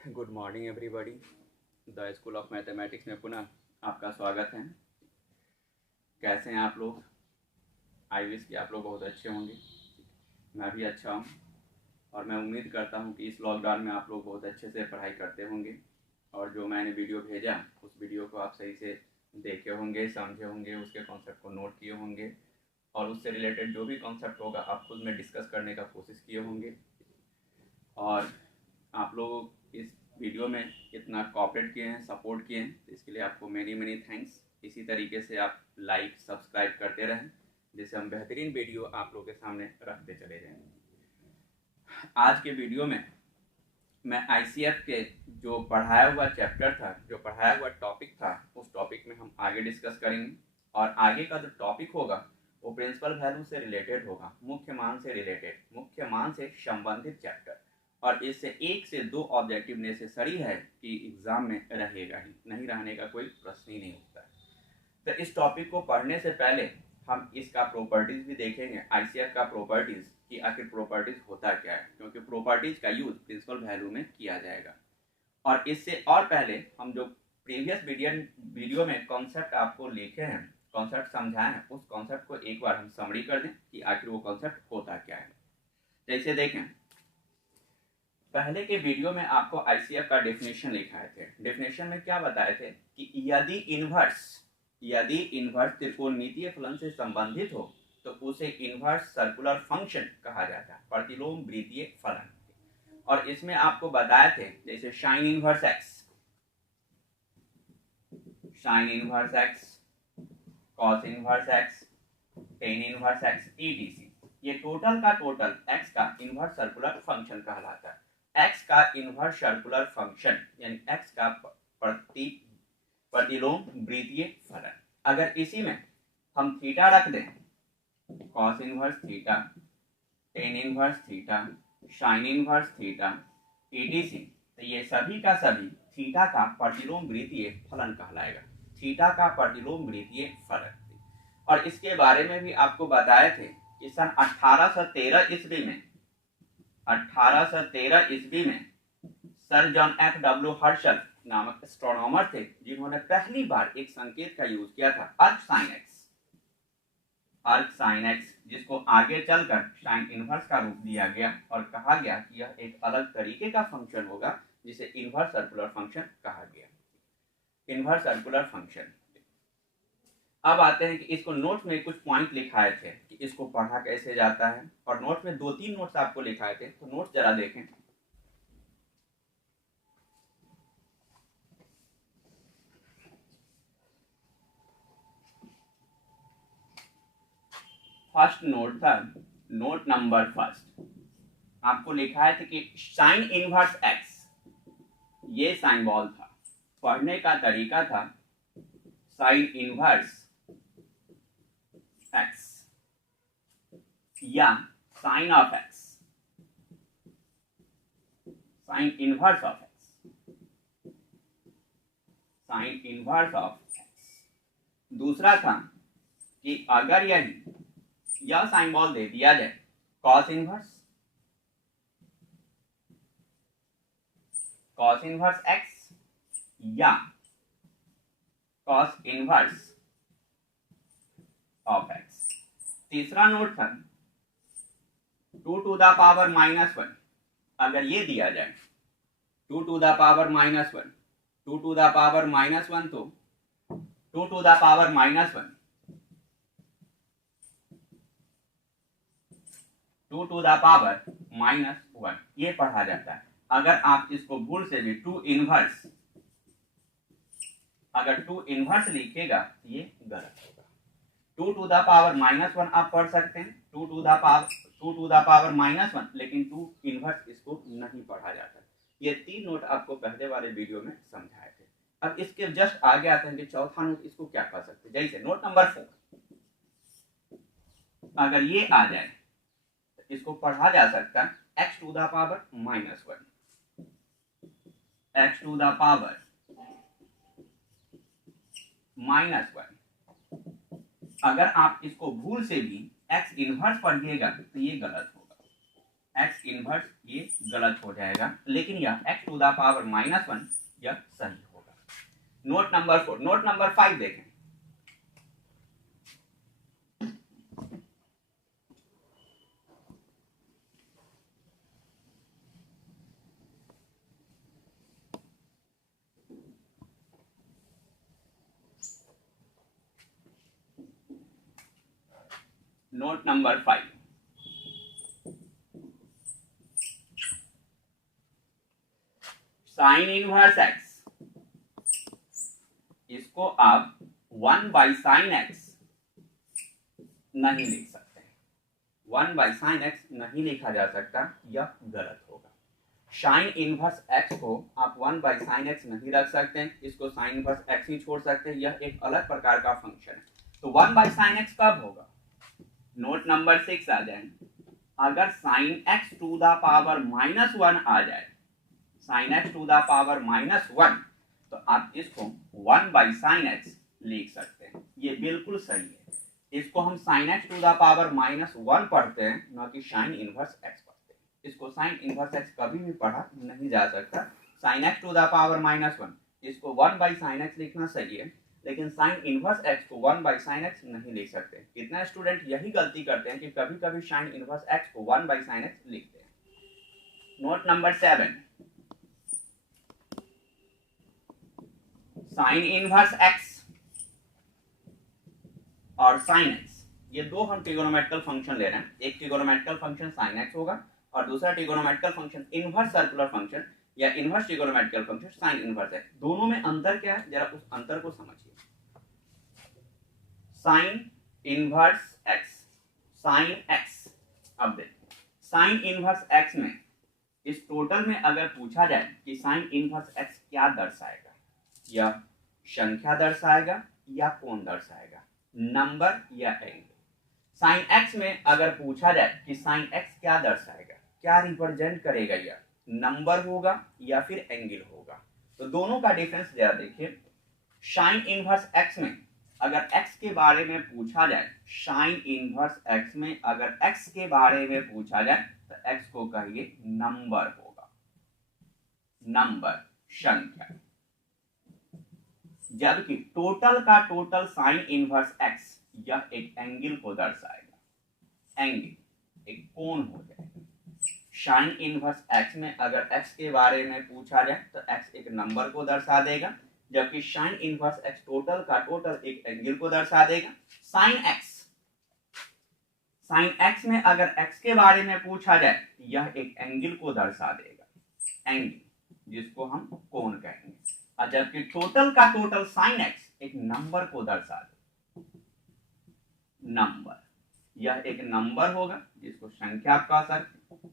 Good morning everybody. The school of mathematics में पुनः आपका स्वागत है। कैसे हैं आप लोग? आई विश कि आप लोग बहुत अच्छे होंगे। मैं भी अच्छा हूँ और मैं उम्मीद करता हूँ कि इस लॉकडाउन में आप लोग बहुत अच्छे से पढ़ाई करते होंगे और जो मैंने वीडियो भेजा उस वीडियो को आप सही से देखे होंगे, समझे होंगे, उसके कॉन्सेप्ट को नोट किए होंगे और उससे रिलेटेड जो भी कॉन्सेप्ट होगा आप खुद में डिस्कस करने का कोशिश किए होंगे। और आप लोग इस वीडियो में इतना कोऑपरेट किए हैं, सपोर्ट किए हैं, तो इसके लिए आपको मेनी मेनी थैंक्स। इसी तरीके से आप लाइक सब्सक्राइब करते रहें जिससे हम बेहतरीन वीडियो आप लोगों के सामने रखते चले जाएं। आज के वीडियो में मैं आईसीएफ के जो पढ़ाया हुआ चैप्टर था, जो पढ़ाया हुआ टॉपिक था, उस टॉपिक में हम आगे डिस्कस करेंगे और आगे का जो टॉपिक होगा वो प्रिंसिपल वैल्यू से रिलेटेड होगा, मुख्य मान से रिलेटेड, मुख्य मान से संबंधित चैप्टर। और इससे 1 से 2 ऑब्जेक्टिव नेसेसरी है कि एग्जाम में रहेगा ही, नहीं रहने का कोई प्रश्न ही नहीं उठता है। तो इस टॉपिक को पढ़ने से पहले हम इसका प्रॉपर्टीज भी देखेंगे, आईसीएफ का प्रॉपर्टीज कि आखिर प्रॉपर्टीज होता क्या है, क्योंकि प्रॉपर्टीज का यूज प्रिंसिपल वैल्यू में किया जाएगा। और इससे और पहले हम जो प्रीवियस वीडियो में कॉन्सेप्ट आपको लिखे हैं, कॉन्सेप्ट समझाए हैं, उस कॉन्सेप्ट को एक बार हम समरी कर दें कि आखिर वो कॉन्सेप्ट होता क्या है। जैसे देखें, पहले के वीडियो में आपको आईसीएफ का डेफिनेशन लिखाए थे। डेफिनेशन में क्या बताए थे कि यदि इनवर्स त्रिकोणमितीय फलन से संबंधित हो तो उसे इनवर्स सर्कुलर फंक्शन कहा जाता है, प्रतिलोम वृत्तीय फलन। और इसमें आपको बताए थे जैसे sign inverse x, cos inverse x, tan inverse x, etc। ये टोटल का टोटल एक्स का इनवर्स सर्कुलर फंक्शन कहलाता है। एक्स का इनवर्स सर्कुलर फंक्शन यानी एक्स का प्रतिलोम वृत्तीय फलन। अगर इसी में हम थीटा रख दें, cos inverse theta, tan inverse theta, sign inverse theta, etc, तो ये सभी का सभी थीटा का प्रतिलोम वृत्तीय फलन कहलाएगा, थीटा का प्रतिलोम वृत्तीय फलन। और इसके बारे में भी आपको बताए थे कि सन 1813 ईस्वी में sir John F W Herschel नामक एस्ट्रोनॉमर थे जिन्होंने पहली बार एक संकेत का यूज किया था, अर्क साइन एक्स, जिसको आगे चलकर साइन इनवर्स का रूप दिया गया और कहा गया कि यह एक अलग तरीके का फंक्शन होगा जिसे इनवर्स सर्कुलर फंक्शन कहा गया, इनवर्स सर्कुलर फंक्शन। अब आते हैं कि इसको नोट्स में कुछ पॉइंट लिखाए थे कि इसको पढ़ा कैसे जाता है, और नोट्स में 2-3 नोट्स आपको लिखाए थे, तो नोट्स जरा देखें। फर्स्ट नोट था, नोट नंबर फर्स्ट, आपको लिखाए थे कि साइन इनवर्स एक्स, ये साइन बॉल था। पढ़ने का तरीका था साइन इनवर्स एक्स या sine of x, sine inverse of x, sine inverse of x. दूसरा था कि अगर यह साइन बॉल दे दिया जाए कॉस इनवर्स एक्स या कॉस इनवर्स ऑफ एक्स। तीसरा नोट था 2 टू द पावर -1, अगर ये दिया जाए 2 to the power -1, 2 to the power -1, तो 2 to the power -1, 2 to the power -1 ये पढ़ा जाता है। अगर आप इसको भूल से भी 2 इनवर्स, अगर 2 इनवर्स लिखेगा तो ये गलत होगा। 2 टू द पावर -1 आप पढ़ सकते हैं, 2 टू द पावर -1, लेकिन 2 इनवर्स इसको नहीं पढ़ा जाता। ये 3 नोट आपको पहले वाले वीडियो में समझाए थे। अब इसके जस्ट आगे आते हैं कि चौथा नोट इसको क्या कर सकते हैं। जैसे नोट नंबर 4, अगर ये आ जाए तो इसको पढ़ा जा सकता है x to the power -1, x to the power -1। अगर आप इसको भूल से भी x इनवर्स पढ़िएगा तो ये गलत होगा। एक्स इनवर्स ये गलत हो जाएगा, लेकिन यह एक्स टू द पावर -1 यह सही होगा। Note number 4। नोट नंबर 5 देखें। Note number 5, sign inverse x, इसको आप 1/sin x नहीं लिख सकते। 1/sin x नहीं लिखा जा सकता, यह गलत होगा। साइन इनवर्स x को आप 1/sin x नहीं रख सकते, इसको साइन इनवर्स x ही छोड़ सकते हैं, यह एक अलग प्रकार का फंक्शन है। तो 1/sin x कब होगा? नोट नंबर 6 आ जाए। अगर sine x to the power -1 आ जाए, sine x to the power -1, तो आप इसको 1/sin x लिख सकते हैं, ये बिल्कुल सही है। इसको हम sin x to the power -1 पढ़ते हैं, न कि साइन इनवर्स x पढ़ते हैं। इसको साइन इनवर्स x कभी भी पढ़ा नहीं जा सकता। sin x to the power -1, इसको 1/sin x लिखना सही है, लेकिन साइन इनवर्स x को 1/sin x नहीं लिख सकते। कितना स्टूडेंट यही गलती करते हैं कि कभी कभी साइन इनवर्स x को 1/sin x लिखते हैं। Note number 7, sign inverse x और साइन x, ये दो हम ट्रिगोनोमेट्रिकल फंक्शन ले रहे हैं। एक ट्रिगोनोमेट्रिकल फंक्शन साइन x होगा और दूसरा trigonometrical function inverse circular function या inverse trigonometrical function sine inverse x। दोनों में अंतर क्या है, जरा उस अंतर को समझिए। Sine inverse x, sine x, अब देखिए साइन इनवर्स x में इस टोटल में अगर पूछा जाए कि साइन इनवर्स x क्या दर्शाएगा, या संख्या दर्शाएगा या कोण दर्शाएगा, नंबर या एंगल। साइन x में अगर पूछा जाए कि साइन x क्या दर्शाएगा, क्या रिप्रेजेंट करेगा, या नंबर होगा या फिर एंगल होगा, तो दोनों का डिफरेंस जरा देखिए। साइन इनवर्स x में अगर x के बारे में पूछा जाए, साइन इनवर्स x में अगर x के बारे में पूछा जाए तो x को कहिए नंबर होगा, नंबर, संख्या। जबकि टोटल का टोटल साइन इनवर्स x यह एक एंगल को दर्शाएगा, एंगल एक कोण हो जाएगा। साइन इनवर्स x में अगर x के बारे में पूछा जाए तो x एक नंबर को दर्शा देगा, जबकि साइन इनवर्स x टोटल का टोटल एक एंगल को दर्शा देगा। साइन x में अगर x के बारे में पूछा जाए यह एक एंगल को दर्शा देगा, एंगल जिसको हम कोण कहेंगे, और जबकि टोटल का टोटल साइन x एक नंबर को दर्शा दे, नंबर, यह एक नंबर होगा जिसको संख्या आप कह सकते।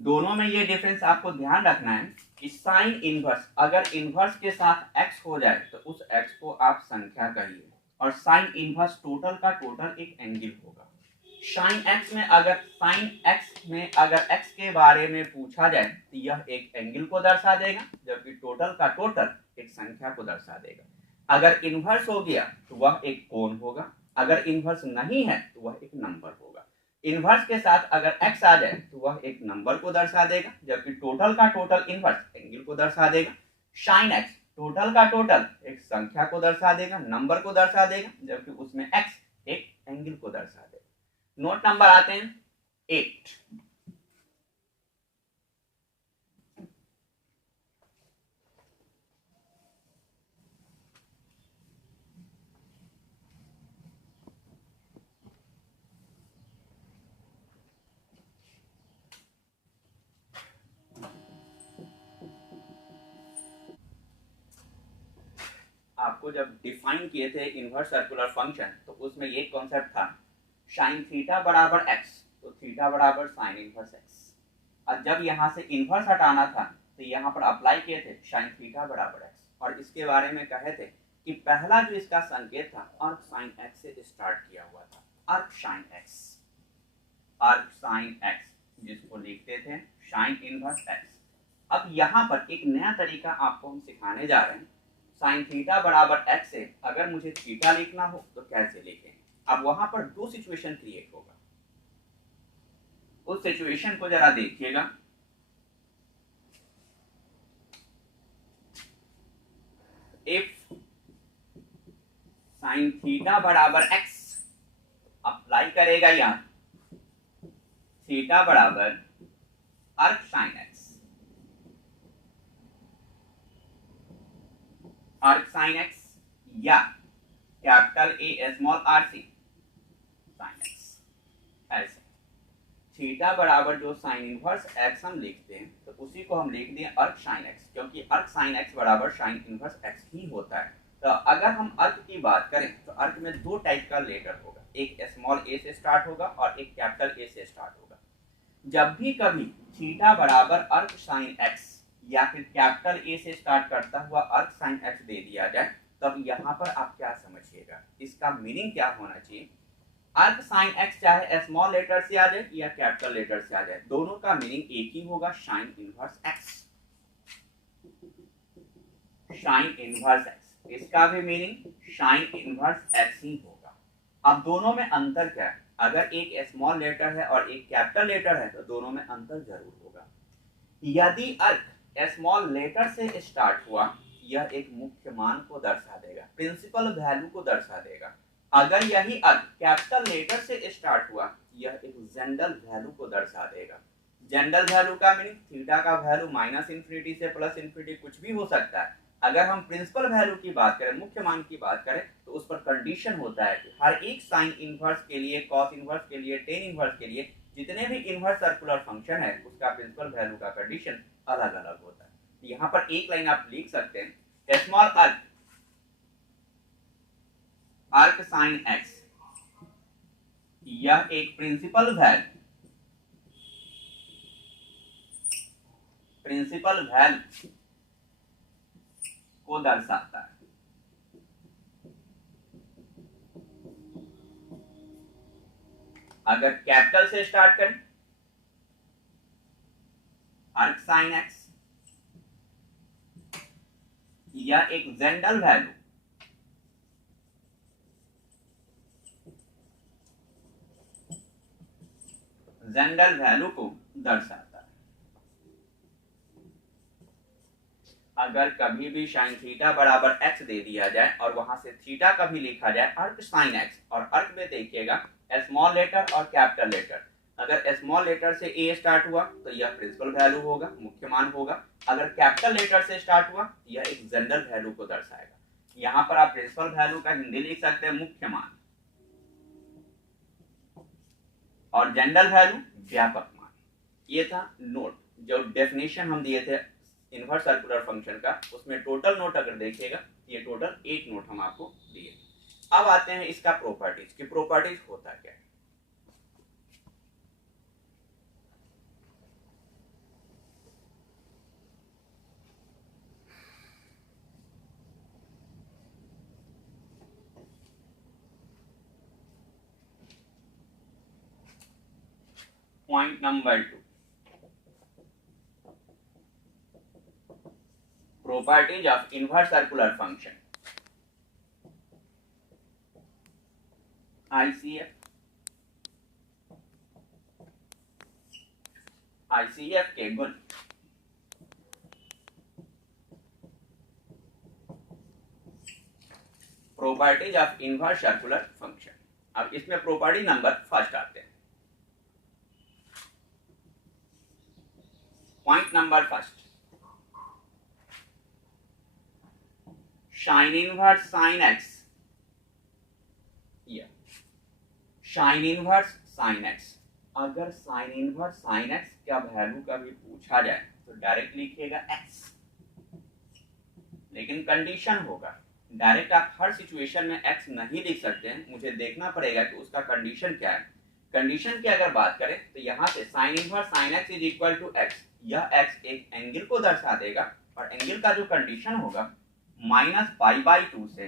दोनों में ये डिफरेंस आपको ध्यान रखना है कि साइन इनवर्स अगर इनवर्स के साथ x हो जाए तो उस x को आप संख्या कहिए, और साइन इनवर्स टोटल का टोटल एक एंगल होगा। साइन x में अगर x के बारे में पूछा जाए तो यह एक एंगल को दर्शा देगा, जबकि टोटल का टोटल एक संख्या को दर्शा देगा। अगर इनवर्स हो गया तो वह एक कोण होगा, अगर इनवर्स नहीं है तो वह एक नंबर होगा। इनवर्स के साथ अगर x आ जाए तो वह एक नंबर को दर्शा देगा, जबकि टोटल का टोटल इनवर्स एंगल को दर्शा देगा। साइन x टोटल का टोटल एक संख्या को दर्शा देगा, नंबर को दर्शा देगा, जबकि उसमें x एक एंगल को दर्शा देगा। नोट नंबर आते हैं 8। आपको जब डिफाइन किए थे इनवर्स सर्कुलर फंक्शन तो उसमें ये कॉन्सेप्ट था साइन थीटा बराबर x, तो थीटा बराबर साइन इनवर्स x। और जब यहाँ से इनवर्स हटाना था तो यहाँ पर अप्लाई किए थे साइन थीटा बराबर x, और इसके बारे में कहे थे कि पहला जो इसका संकेत था अर्क साइन x से स्टार्ट किया हुआ था, अर्क साइन x, अर्क साइन x, जिसको लिखते थे साइन इनवर्स x। अब यहाँ पर एक नया तरीका आपको हम सिखाने जा रहे हैं। साइन थीटा बराबर x से अगर मुझे थीटा लिखना हो तो कैसे लिखें। अब वहां पर दो सिचुएशन क्रिएट होगा। उस सिचुएशन को जरा देखिएगा। इफ साइन थीटा बराबर एक्स अप्लाई करेगा यहां, थीटा बराबर arc sine x, arc sine x या capital A small R C sine x, ऐसे थीटा बराबर जो साइन इनवर्स एक्स हम लिखते हैं तो उसी को हम लिख दें अर्क साइन एक्स, क्योंकि अर्क साइन एक्स बराबर साइन इनवर्स एक्स ही होता है। तो अगर हम अर्क की बात करें तो अर्क में दो टाइप का लेटर होगा, एक स्मॉल ए से स्टार्ट होगा और एक कैपिटल ए से स्टार्ट होगा। जब भी कभी थीटा बराबर अर्क साइन एक्स या फिर कैपिटल ए से स्टार्ट करता हुआ अर्क साइन एक्स दे दिया जाए, तब यहाँ पर आप क्या समझिएगा, इसका मीनिंग क्या होना चाहिए। अर्क साइन एक्स चाहे स्मॉल लेटर से आ जाए या कैपिटल लेटर से आ जाए, दोनों का मीनिंग एक ही होगा, sign inverse x, sine inverse x. इसका भी मीनिंग साइन इनवर्स एक्स ही होगा। अब दोनों में अंतर क्या है, अगर एक स्मॉल लेटर है और एक कैपिटल लेटर है तो दोनों में अंतर जरूर होगा। यदि अर्क स्मॉल लेटर से स्टार्ट हुआ, यह एक मुख्य मान को दर्शा देगा, प्रिंसिपल वैल्यू को दर्शा देगा। अगर यही अर्क कैपिटल लेटर से स्टार्ट हुआ, यह एक जनरल वैल्यू को दर्शा देगा। जनरल वैल्यू का मीनिंग थीटा का वैल्यू माइनस इन्फिनिटी से प्लस इन्फिनिटी कुछ भी हो सकता है। अगर हम प्रिंसिपल वैल्यू की बात करें, मुख्य मान की बात करें, तो उस पर कंडीशन होता है कि हर एक साइन इनवर्स के लिए, कॉस इनवर्स के लिए, टेन इनवर्स के लिए, जितने भी इनवर्स सर्कुलर फंक्शन है उसका प्रिंसिपल वैल्यू का कंडीशन अलग अलग होता है। यहाँ पर एक लाइन आप लिख सकते हैं, स्मॉल अर्क अर्क साइन एक्स, यह एक प्रिंसिपल वैल्यू को दर्शाता है। अगर कैपिटल से स्टार्ट करें, अर्क साइन एक्स, यह एक जनरल वैल्यू को दर्शाता है। अगर कभी भी साइन थीटा बराबर एक्स दे दिया जाए और वहां से थीटा कभी लिखा जाए अर्क साइन एक्स, और अर्क में देखिएगा स्मॉल लेटर और कैपिटल लेटर, अगर स्मॉल लेटर से ए स्टार्ट हुआ तो यह प्रिंसिपल वैल्यू होगा, मुख्य मान होगा। अगर कैपिटल लेटर से स्टार्ट हुआ, यह एक जनरल वैल्यू को दर्शाएगा। यहाँ पर आप प्रिंसिपल वैल्यू का हिंदी लिख सकते हैं मुख्य मान, और जनरल वैल्यू व्यापक मान। ये था नोट, जो डेफिनेशन हम दिए थे इनवर्स सर्कुलर फंक्शन का, उसमें टोटल नोट अगर देखिएगा, ये टोटल 8 नोट हम आपको दिए। अब आते हैं इसका प्रॉपर्टीज कि प्रॉपर्टीज होता क्या है। Point number 2, properties of inverse circular function, ICF के गुण। Properties of inverse circular function. अब इसमें प्रॉपर्टी नंबर फर्स्ट आते हैं। Point number first, sine inverse sine x, sine inverse sine x. अगर साइन इनवर्स साइन एक्स का value कभी पूछा जाए तो डायरेक्ट लिखिएगा एक्स, लेकिन कंडीशन होगा। डायरेक्ट आप हर सिचुएशन में एक्स नहीं लिख सकते हैं, मुझे देखना पड़ेगा कि उसका कंडीशन क्या है। कंडीशन की अगर बात करें तो यहाँ से sine inverse sine x is equal to x, यह एक्स एक एंगल को दर्शा देगा, और एंगल का जो कंडीशन होगा -π/2 से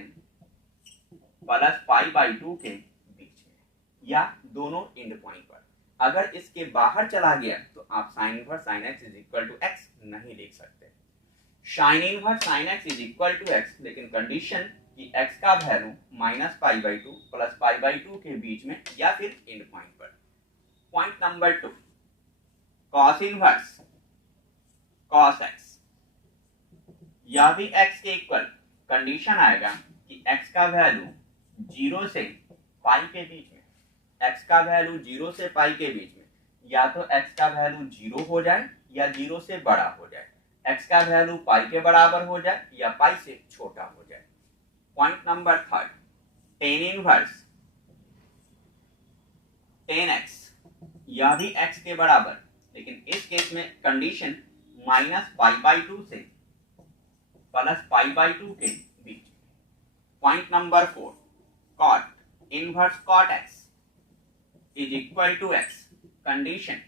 +π/2 के बीच में, या दोनों एंड पॉइंट पर। अगर इसके बाहर चला गया तो आप sine inverse sine x is equal to x नहीं लिख सकते। Sine inverse sine x is equal to x, लेकिन कंडीशन कि एक्स का वैल्यू -π/2 +π/2 के बीच में या फिर एंड पॉइंट पर। Point number 2, cos inverse cos x, यह भी x के इक्वल। कंडीशन आएगा कि x का वैल्यू 0 से पाई के बीच में, x का वैल्यू 0 से पाई के बीच में, या तो x का वैल्यू 0 हो जाए या 0 से बड़ा हो जाए, x का वैल्यू पाई के बराबर हो जाए या पाई से छोटा हो जाए। Point number 3, ten inverse ten x, यह भी x के बराबर, लेकिन इस केस में कंडीशन -π/2 से +π/2 के बीच। Point number 4, cot inverse cot x is equal to x, condition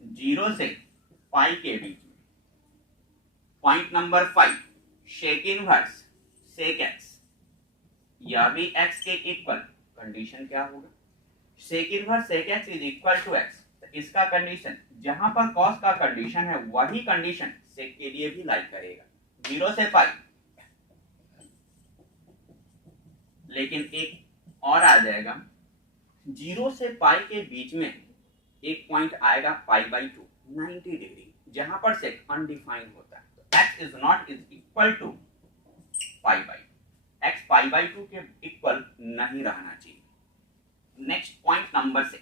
0 से पाई के बीच में। Point number 5, sec inverse sec x, यह भी x के इक्वल। कंडीशन क्या होगा, sec inverse sec x is equal to x, तो इसका कंडीशन जहां पर cos का कंडीशन है वही कंडीशन सेक के लिए भी लाइक करेगा, 0 से पाई। लेकिन एक और आ जाएगा, 0 से पाई के बीच में एक पॉइंट आएगा π/2 90 डिग्री, जहां पर सेक अनडिफाइंड होता है, तो x is not is equal to π/2, x π/2 के इक्वल नहीं रहना चाहिए। Next point number 6,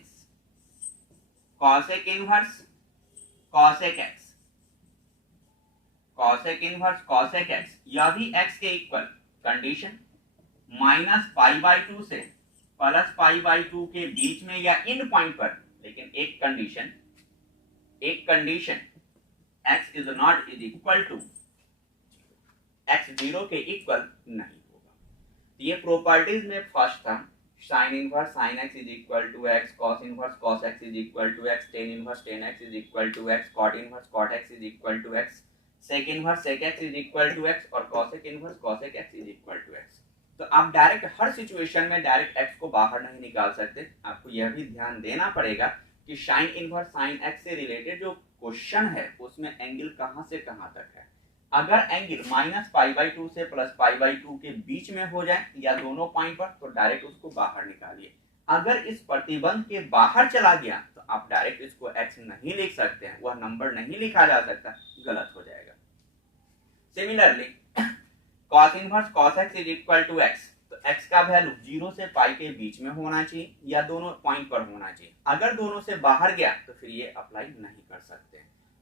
cosec inverse cosec x, cosec inverse cosec x, यह भी x के इक्वल। कंडीशन -π/2 से +π/2 के बीच में या इन पॉइंट पर, लेकिन एक condition x is not is equal to, x 0 के इक्वल नहीं होगा। ये प्रॉपर्टीज में फर्स्ट था, sine inverse sine x is equal to x, cos inverse cos x is equal to x, tan inverse tan x is equal to x, cot inverse cot x is equal to x, sec inverse sec x is equal to x, और cosec inverse cosec x is equal to x। तो आप direct हर situation में direct x को बाहर नहीं निकाल सकते, आपको यह भी ध्यान देना पड़ेगा कि साइन इनवर्स साइन x से रिलेटेड जो क्वेश्चन है उसमें एंगल कहां से कहां तक है। अगर एंगल -π/2 से +π/2 के बीच में हो जाए या दोनों पॉइंट पर, तो डायरेक्ट उसको बाहर निकालिए। अगर इस प्रतिबंध के बाहर चला गया तो आप डायरेक्ट इसको x नहीं लिख सकते हैं, वह नंबर नहीं लिखा जा सकता, गलत हो जाएगा। Similarly cos inverse cos x is equal to x, तो x का वैल्यू 0 से पाई के बीच में होना चाहिए या दोनों पॉइंट पर होना चाहिए। अगर दोनों से बाहर गया तो फिर ये अप्लाई नहीं कर सकते।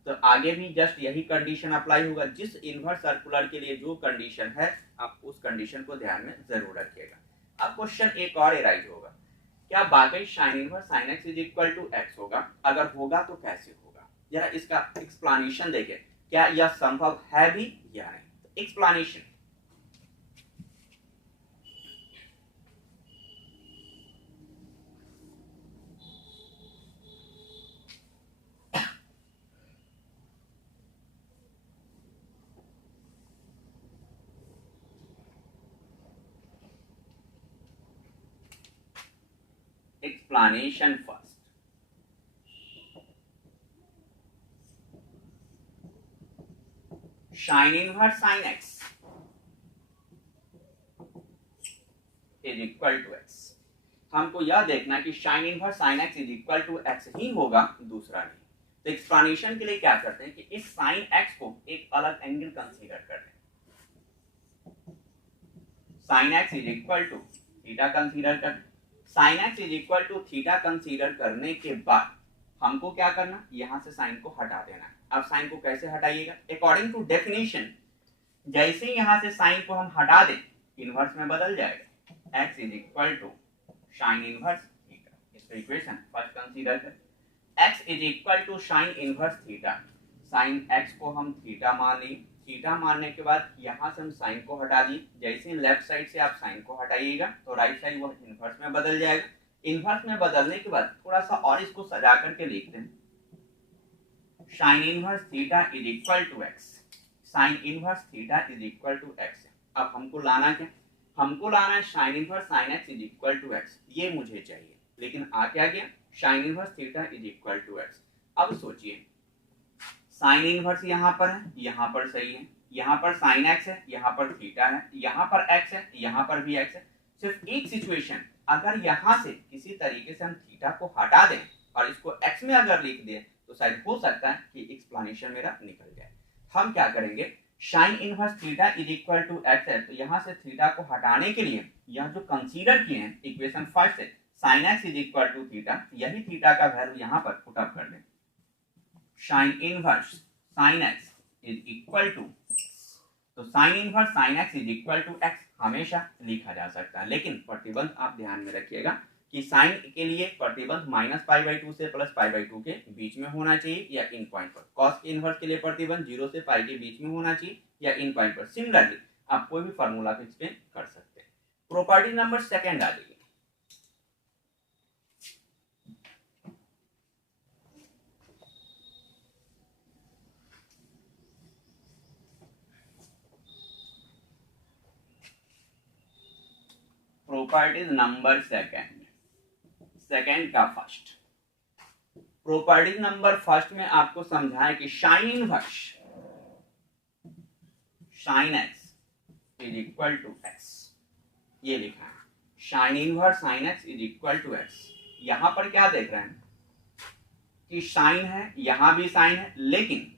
तो आगे भी जस्ट यही कंडीशन अप्लाई होगा, जिस इनवर्स सर्कुलर के लिए जो कंडीशन है आप उस कंडीशन को ध्यान में जरूर रखिएगा। अब क्वेश्चन एक और एराइज होगा, क्या वाकई sine inverse sine x is equal to x होगा? अगर होगा तो कैसे होगा, जरा इसका एक्सप्लेनेशन देखें, क्या यह संभव है भी या नहीं। Explanation, explanation first. Sin inverse sin x is equal to x. हमको यह देखना कि sin inverse sin x is equal to x ही होगा, दूसरा नहीं। तो एक्सप्लेनेशन के लिए क्या करते हैं कि इस sin x को एक अलग एंगल कंसीडर कर लें। sin x is equal to theta consider कर, sin x is equal to theta consider करने के बाद हमको क्या करना, यहां से साइन को हटा देना। अब साइन को कैसे हटाइएगा, अकॉर्डिंग टू डेफिनेशन, जैसे यहां से साइन को हम हटा दें इनवर्स में बदल जाएगा, x is equal to sine inverse theta. इसका इक्वेशन फर्स्ट कंसीडर कर, x is equal to sine inverse theta. Sine x को हम थीटा मान ली, थीटा मानने के बाद यहाँ से हम साइन को हटा दी, जैसे लेफ्ट साइड से आप साइन को हटाइएगा तो राइट साइड वो इनवर्स में बदल जाएगा। इनवर्स में बदलने के बाद थोड़ा सा और इसको सजा करके लिखते हैं, sine inverse theta is equal to x, sine inverse theta is equal to x। अब हमको लाना क्या, हमको लाना है sine inverse sine x is equal to x, ये मुझे चाहिए, लेकिन आ क्या गया, sine inverse theta is equal to x। अब सोचिए साइन इनवर्स यहाँ पर है, यहाँ पर सही है, यहाँ पर साइन x है, यहाँ पर थीटा है, यहाँ पर x है, यहाँ पर भी x है। सिर्फ एक सिचुएशन, अगर यहाँ से किसी तरीके से हम थीटा को हटा दें और इसको x में अगर लिख दें तो शायद हो सकता है कि एक्सप्लेनेशन मेरा निकल जाए। हम क्या करेंगे, sine inverse theta is equal to x है, तो यहाँ से थीटा को हटाने के लिए यह जो कंसीडर किए हैं इक्वेशन फर्स्ट से sine x is equal to theta, यही थीटा का वैल्यू यहाँ पर पुट अप कर दें। Sine inverse sine x is equal to, तो sine inverse sine x is equal to x हमेशा लिखा जा सकता है, लेकिन प्रतिबंध आप ध्यान में रखिएगा कि साइन के लिए प्रतिबंध -π/2 से +π/2 के बीच में होना चाहिए या इन पॉइंट पर। कॉस के इनवर्स के लिए प्रतिबंध 0 से π के बीच में होना चाहिए या इन पॉइंट पर। सिमिलरली आप कोई भी फार्मूला को एक्सप्लेन कर सकते हैं। प्रॉपर्टी नंबर सेकंड आ जाइए। प्रॉपर्टीज नंबर सेकंड का फर्स्ट। प्रॉपर्टी नंबर फर्स्ट में आपको समझाया कि sine inverse sine x is equal to x, ये लिखा है sine inverse sine x is equal to x. यहां पर क्या देख रहे हैं कि साइन है, यहां भी साइन है, लेकिन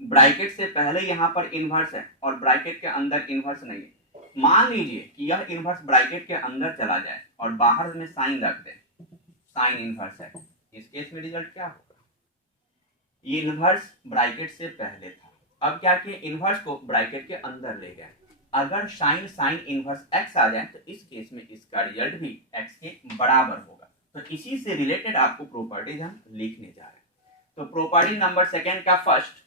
ब्रैकेट से पहले यहां पर इनवर्स है और ब्रैकेट के अंदर इनवर्स नहीं है। मान लीजिए कि यह इनवर्स ब्रैकेट के अंदर चला जाए और बाहर में साइन रख दे, साइन इनवर्स है, इस केस में रिजल्ट क्या होगा, ये इनवर्स ब्रैकेट से पहले था, अब क्या किए इनवर्स को ब्रैकेट के अंदर ले गए। अगर साइन साइन इनवर्स एक्स आ जाए तो इस केस में इसका रिजल्ट भी एक्स के बराबर होगा। तो इसी से रिलेटेड आपको प्रॉपर्टीज हम लिखने जा रहे हैं। तो प्रॉपर्टी नंबर सेकंड का first,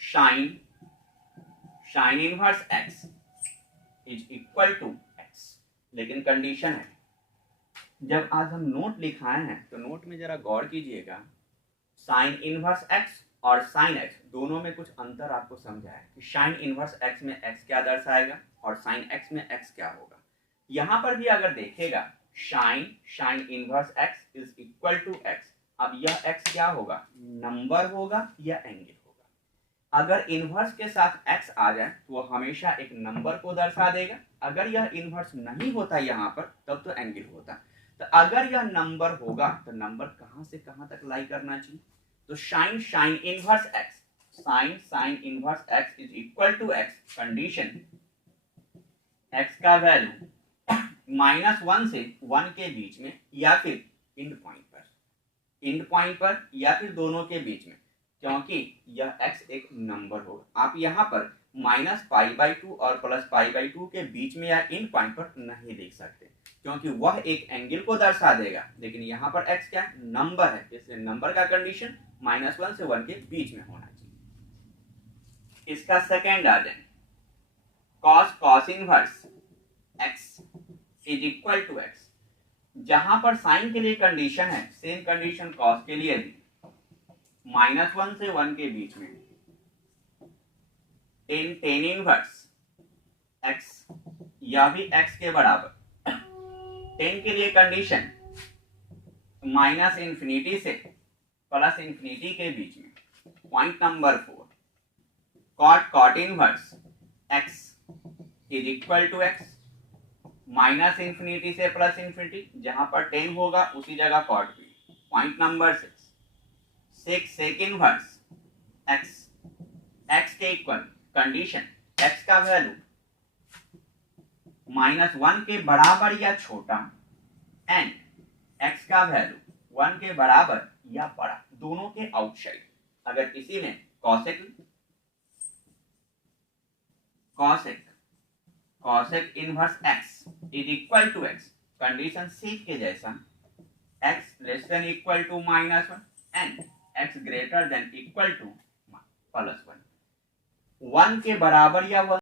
sine inverse x is equal to x, लेकिन कंडीशन है, जब आज हम नोट लिखाए हैं तो नोट में जरा गौर कीजिएगा, साइन इनवर्स एक्स और साइन एक्स दोनों में कुछ अंतर आपको समझा है कि साइन इनवर्स एक्स में एक्स क्या दर्शाएगा और साइन एक्स में एक्स क्या होगा। यहां पर भी अगर देखेगा sine inverse x is equal to x, अब यह एक्स क्या होगा, नंबर होगा या एंगल होगा। अगर इनवर्स के साथ एक्स आ जाए तो वो हमेशा एक नंबर को दर्शा देगा, अगर यह इनवर्स नहीं होता यहाँ पर तब तो एंगल होता। तो अगर यह नंबर होगा तो नंबर कहां से कहां तक लाई करना चाहिए, तो sine inverse x sine inverse x is equal to x, condition x का वैल्यू -1 से 1 के बीच में या फिर एंड पॉइंट पर या फिर दोनों के बीच में, क्योंकि यह x एक नंबर होगा। आप यहाँ पर -π/2 और +π/2 के बीच में या इन पॉइंट पर नहीं लिख सकते, क्योंकि वह एक एंगल को दर्शा देगा, लेकिन यहाँ पर x क्या है, नंबर है, इसलिए नंबर का कंडीशन -1 से 1 के बीच में होना चाहिए। इसका सेकेंड आ जाए, cos inverse x is equal to x। जहां पर साइन के लिए कंडीशन है, सेम कंडीशन cos के लिए भी, -1 से 1 के बीच में टेन इनवर्स x, या भी x के बराबर। 10 के लिए कंडीशन -∞ से +∞ के बीच में। Point number 4, cot inverse x is equal to x, -∞ से +∞, जहां पर 10 होगा उसी जगह cot भी। Point number 6 sec inverse x के इक्वल, कंडीशन x का वैल्यू -1 के बराबर या छोटा एंड x का वैल्यू 1 के बराबर या बड़ा, दोनों के आउटसाइड। अगर इसी में cosec inverse x is equal to x, condition sec के जैसा, x less than equal to -1 and x greater than equal to +1, 1 के बराबर या 1